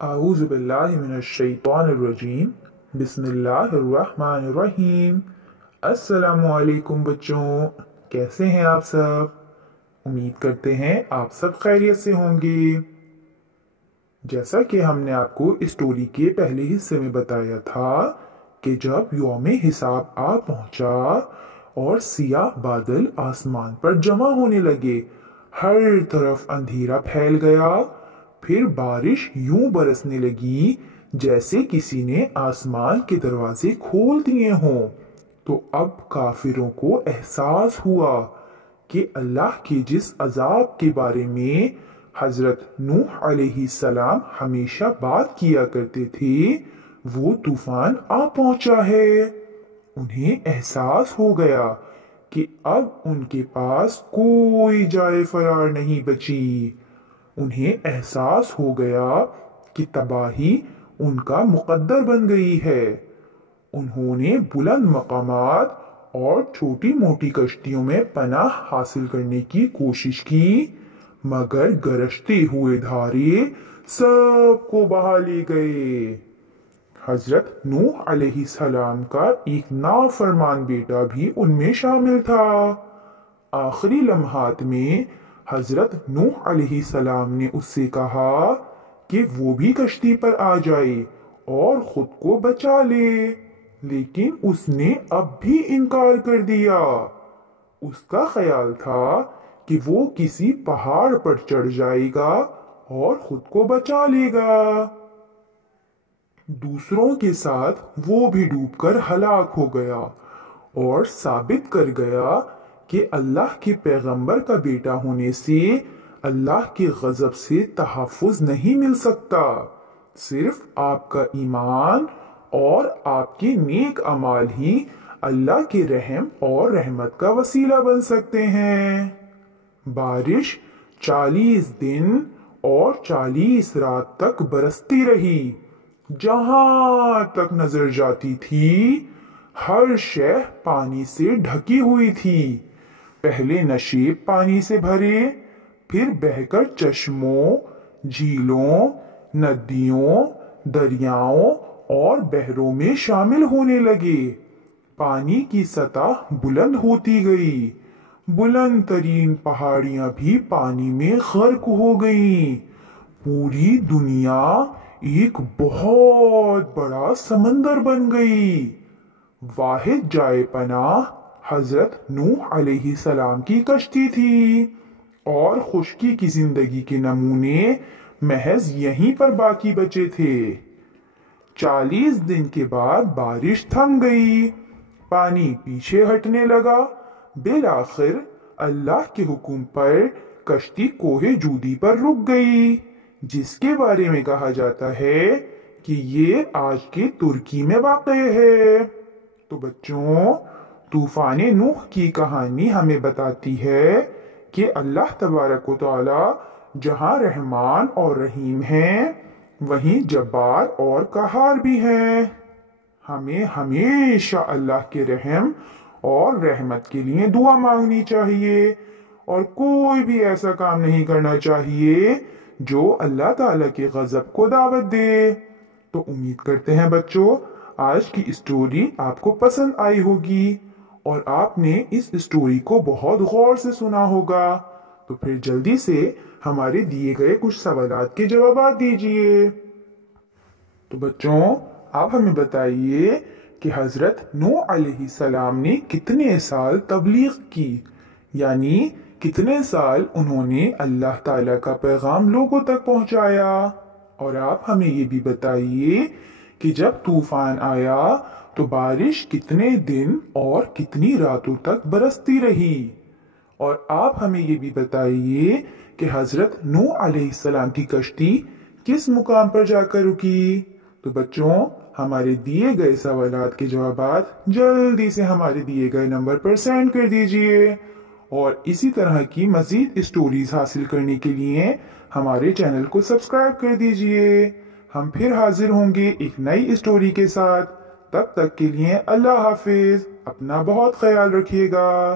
आऊज़ु बिल्लाहि मिनश्शैतानिर्रजीम बिस्मिल्लाहिर्रहमानिर्रहीम। अस्सलामु अलैकुम बच्चों, कैसे हैं आप सब? उम्मीद करते हैं आप सब खैरियत से होंगे। जैसा कि हमने आपको इस स्टोरी के पहले हिस्से में बताया था कि जब यौम हिसाब आ पहुंचा और सियाह बादल आसमान पर जमा होने लगे, हर तरफ अंधेरा फैल गया, फिर बारिश यूं बरसने लगी जैसे किसी ने आसमान के दरवाजे खोल दिए हों। तो अब काफिरों को एहसास हुआ कि अल्लाह के जिस अजाब के बारे में हजरत नूह अलैहिस्सलाम हमेशा बात किया करते थे, वो तूफान आ पहुंचा है। उन्हें एहसास हो गया कि अब उनके पास कोई जाए फरार नहीं बची। उन्हें एहसास हो गया कि तबाही उनका मुकद्दर बन गई है। उन्होंने बुलंद मकामात और छोटी मोटी कश्तियों में पनाह हासिल करने की कोशिश की, मगर गरजते हुए धारे सबको बहा ले गए। हजरत नूह अलैहिस्सलाम का एक नाफरमान बेटा भी उनमें शामिल था। आखिरी लम्हात में हजरत नूह अलैहिस्सलाम ने उससे कहा कि वो भी कश्ती पर आ जाए और खुद को बचा ले, लेकिन उसने अब भी इनकार कर दिया। उसका ख्याल था कि वो किसी पहाड़ पर चढ़ जाएगा और खुद को बचा लेगा। दूसरों के साथ वो भी डूबकर हलाक हो गया और साबित कर गया कि अल्लाह के पैगंबर का बेटा होने से अल्लाह के गजब से तहफ़्फ़ुज़ नहीं मिल सकता। सिर्फ आपका ईमान और आपके नेक अमाल ही अल्लाह के रहम और रहमत का वसीला बन सकते हैं। बारिश 40 दिन और 40 रात तक बरसती रही। जहां तक नजर जाती थी, हर शय पानी से ढकी हुई थी। पहले नशेब पानी से भरे, फिर बहकर चश्मों, झीलों, नदियों, दरियाओं और बहरों में शामिल होने लगे। पानी की सतह बुलंद होती गई। बुलंद तरीन पहाड़ियां भी पानी में गर्क हो गईं। पूरी दुनिया एक बहुत बड़ा समंदर बन गई। वाहिद जाए पनाह हजरत नूह अलैहिस्सलाम की कश्ती थी और खुश्की की जिंदगी के नमूने महज यहीं पर बाकी बचे थे। 40 दिन के बाद बारिश थम गई, पानी पीछे हटने लगा। बिलाखिर अल्लाह के हुक्म पर कश्ती कोहे जूदी पर रुक गई, जिसके बारे में कहा जाता है कि ये आज के तुर्की में वाक़ है। तो बच्चों, तूफान नूह की कहानी हमें बताती है कि अल्लाह तबारक व तआला जहाँ रहमान और रहीम हैं, वहीं जब्बार और कहार भी हैं। हमें हमेशा अल्लाह के रहम और रहमत के लिए दुआ मांगनी चाहिए और कोई भी ऐसा काम नहीं करना चाहिए जो अल्लाह ताला के गजब को दावत दे। तो उम्मीद करते हैं बच्चों, आज की स्टोरी आपको पसंद आई होगी और आपने इस स्टोरी को बहुत गौर से सुना होगा। तो फिर जल्दी से हमारे दिए गए कुछ सवालात के जवाब दीजिए। तो बच्चों, आप हमें बताइए कि हजरत नूह अलैहिस्सलाम ने कितने साल तबलीग की, यानी कितने साल उन्होंने अल्लाह ताला का पैगाम लोगों तक पहुंचाया। और आप हमें ये भी बताइए कि जब तूफान आया तो बारिश कितने दिन और कितनी रातों तक बरसती रही। और आप हमें ये भी बताइए कि हजरत नूह अलैहिस्सलाम की कश्ती किस मुकाम पर जाकर रुकी। तो बच्चों, हमारे दिए गए सवालात के जवाब जल्दी से हमारे दिए गए नंबर पर सेंड कर दीजिए। और इसी तरह की मजीद स्टोरीज हासिल करने के लिए हमारे चैनल को सब्सक्राइब कर दीजिए। हम फिर हाजिर होंगे एक नई स्टोरी के साथ। तब तक के लिए अल्लाह हाफिज, अपना बहुत ख्याल रखिएगा।